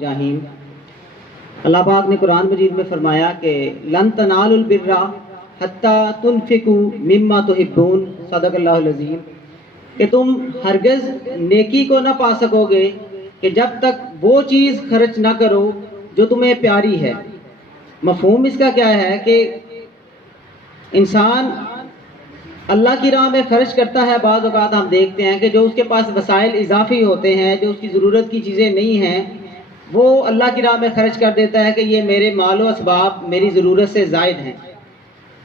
जाहीम। अल्लाह पाक ने कुरान मजीद में फरमाया कि लन तनालुल बिर्रा हत्ता तुनफिकू मिम्मा तुहिब्बून, सदक़ल्लाहुल अज़ीम, कि तुम हरगिज़ नेकी को ना पा सकोगे कि जब तक वो चीज़ खर्च ना करो जो तुम्हें प्यारी है। मफ़हूम इसका क्या है कि इंसान अल्लाह की राह में खर्च करता है। बाज़ औक़ात हम देखते हैं कि जो उसके पास वसाइल इजाफ़ी होते हैं, जो उसकी ज़रूरत की चीज़ें नहीं हैं, वो अल्लाह की राह में खर्च कर देता है कि ये मेरे मालो असबाब मेरी ज़रूरत से ज़ायद हैं।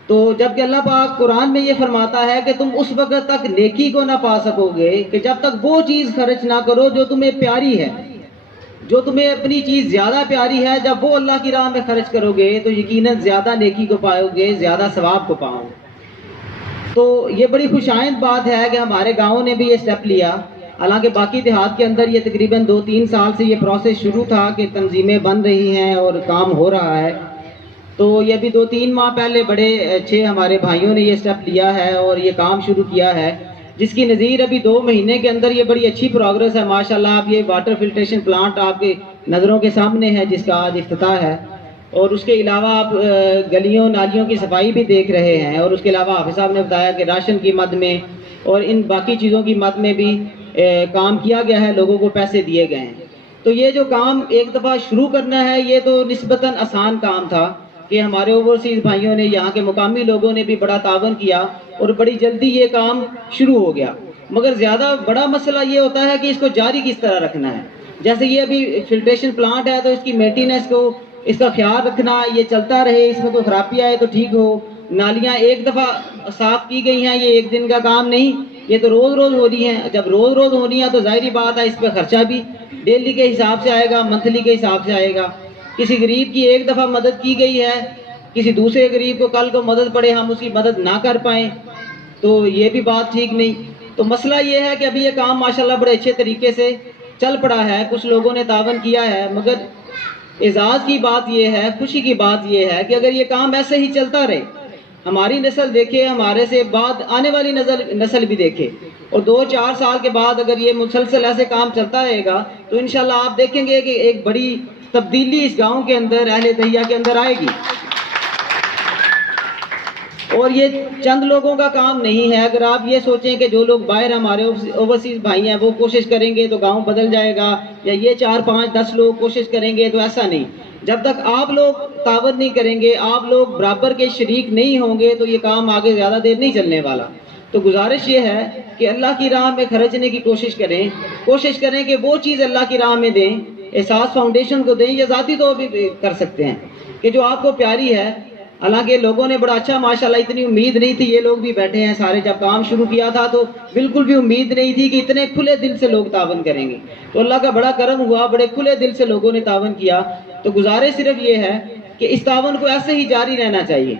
तो जबकि अल्लाह पाक कुरान में ये फरमाता है कि तुम उस वक़्त तक नेकी को ना पा सकोगे कि जब तक वो चीज़ खर्च ना करो जो तुम्हें प्यारी है, जो तुम्हें अपनी चीज़ ज़्यादा प्यारी है। जब वो अल्लाह की राह में खर्च करोगे तो यकीनन ज़्यादा नेकी को पाओगे, ज़्यादा सवाब को पाओगे। तो ये बड़ी खुशाइंद बात है कि हमारे गाँव ने भी ये स्टेप लिया। हालांकि बाकी देहात के अंदर ये तकरीबन 2-3 साल से ये प्रोसेस शुरू था कि तंजीमें बन रही हैं और काम हो रहा है। तो ये अभी 2-3 माह पहले बड़े अच्छे हमारे भाइयों ने ये स्टेप लिया है और ये काम शुरू किया है, जिसकी नज़ीर अभी 2 महीने के अंदर ये बड़ी अच्छी प्रोग्रेस है माशाल्लाह। अब ये वाटर फिल्ट्रेशन प्लांट आपके नज़रों के सामने है जिसका आज इफ्तिताह है, और उसके अलावा आप गलियों नालियों की सफाई भी देख रहे हैं। और उसके अलावा हाफिज़ साहब ने बताया कि राशन की मद में और इन बाकी चीज़ों की मद में भी काम किया गया है, लोगों को पैसे दिए गए हैं। तो ये जो काम एक दफ़ा शुरू करना है ये तो निस्बतन आसान काम था कि हमारे ओवरसीज़ भाइयों ने, यहाँ के मुकामी लोगों ने भी बड़ा तावन किया और बड़ी जल्दी ये काम शुरू हो गया। मगर ज़्यादा बड़ा मसला ये होता है कि इसको जारी किस तरह रखना है। जैसे ये अभी फिल्ट्रेशन प्लांट है तो इसकी मेंटेनेंस को, इसका ख्याल रखना, ये चलता रहे, इसमें कोई खराबी आए तो ठीक हो। नालियाँ एक दफ़ा साफ़ की गई हैं, ये एक दिन का काम नहीं, ये तो रोज़ रोज़ हो रही हैं। जब रोज़ रोज़ हो रही हैं तो ज़ाहिर बात है इस पर ख़र्चा भी डेली के हिसाब से आएगा, मंथली के हिसाब से आएगा। किसी गरीब की एक दफ़ा मदद की गई है, किसी दूसरे गरीब को कल को मदद पड़े हम उसकी मदद ना कर पाएँ तो ये भी बात ठीक नहीं। तो मसला ये है कि अभी ये काम माशाल्लाह बड़े अच्छे तरीके से चल पड़ा है, कुछ लोगों ने तावन किया है। मगर एजाज़ की बात यह है, खुशी की बात यह है कि अगर ये काम ऐसे ही चलता रहे, हमारी नस्ल देखे, हमारे से बाद आने वाली नस्ल भी देखे, और 2-4 साल के बाद अगर ये मुसलसल ऐसे काम चलता रहेगा तो इंशाल्लाह आप देखेंगे कि एक बड़ी तब्दीली इस गांव के अंदर, अहले दहिया के अंदर आएगी। और ये चंद लोगों का काम नहीं है। अगर आप ये सोचें कि जो लोग बाहर हमारे ओवरसीज़ भाई हैं वो कोशिश करेंगे तो गांव बदल जाएगा, या ये 4-5-10 लोग कोशिश करेंगे, तो ऐसा नहीं। जब तक आप लोग तावन नहीं करेंगे, आप लोग बराबर के शरीक नहीं होंगे तो ये काम आगे ज़्यादा देर नहीं चलने वाला। तो गुजारिश ये है कि अल्लाह की राह में खर्चने की कोशिश करें कि वो चीज़ अल्लाह की राह में दें, एहसास फाउंडेशन को दें, या ज़ाती तौर पर भी कर सकते हैं कि जो आपको प्यारी है। हालांकि लोगों ने बड़ा अच्छा माशाल्लाह, इतनी उम्मीद नहीं थी, ये लोग भी बैठे हैं सारे, जब काम शुरू किया था तो बिल्कुल भी उम्मीद नहीं थी कि इतने खुले दिल से लोग तावन करेंगे। तो अल्लाह का बड़ा करम हुआ, बड़े खुले दिल से लोगों ने तावन किया। तो गुजारिश सिर्फ ये है कि इस तावन को ऐसे ही जारी रहना चाहिए।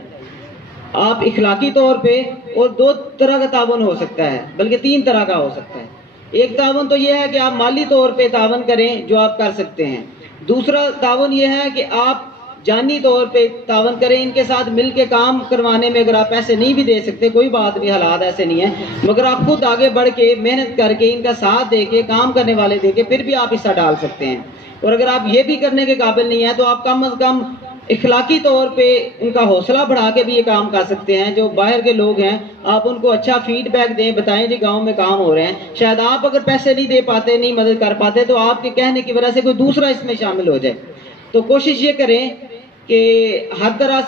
आप इखलाकी तौर पे, और 2 तरह का तावन हो सकता है, बल्कि 3 तरह का हो सकता है। एक तावन तो ये है कि आप माली तौर पे तावन करें, जो आप कर सकते हैं। दूसरा तावन ये है कि आप जानी तौर पे तावन करें, इनके साथ मिल के काम करवाने में। अगर आप पैसे नहीं भी दे सकते कोई बात नहीं, हालात ऐसे नहीं है, मगर आप खुद आगे बढ़ के मेहनत करके इनका साथ दे के, काम करने वाले दे के, फिर भी आप हिस्सा डाल सकते हैं। और अगर आप ये भी करने के काबिल नहीं है तो आप कम अज़ कम इखलाकी तौर पे उनका हौसला बढ़ा के भी ये काम कर सकते हैं। जो बाहर के लोग हैं आप उनको अच्छा फीडबैक दें, बताएं जी गांव में काम हो रहे हैं। शायद आप अगर पैसे नहीं दे पाते, नहीं मदद कर पाते, तो आपके कहने की वजह से कोई दूसरा इसमें शामिल हो जाए। तो कोशिश ये करें कि हर तरह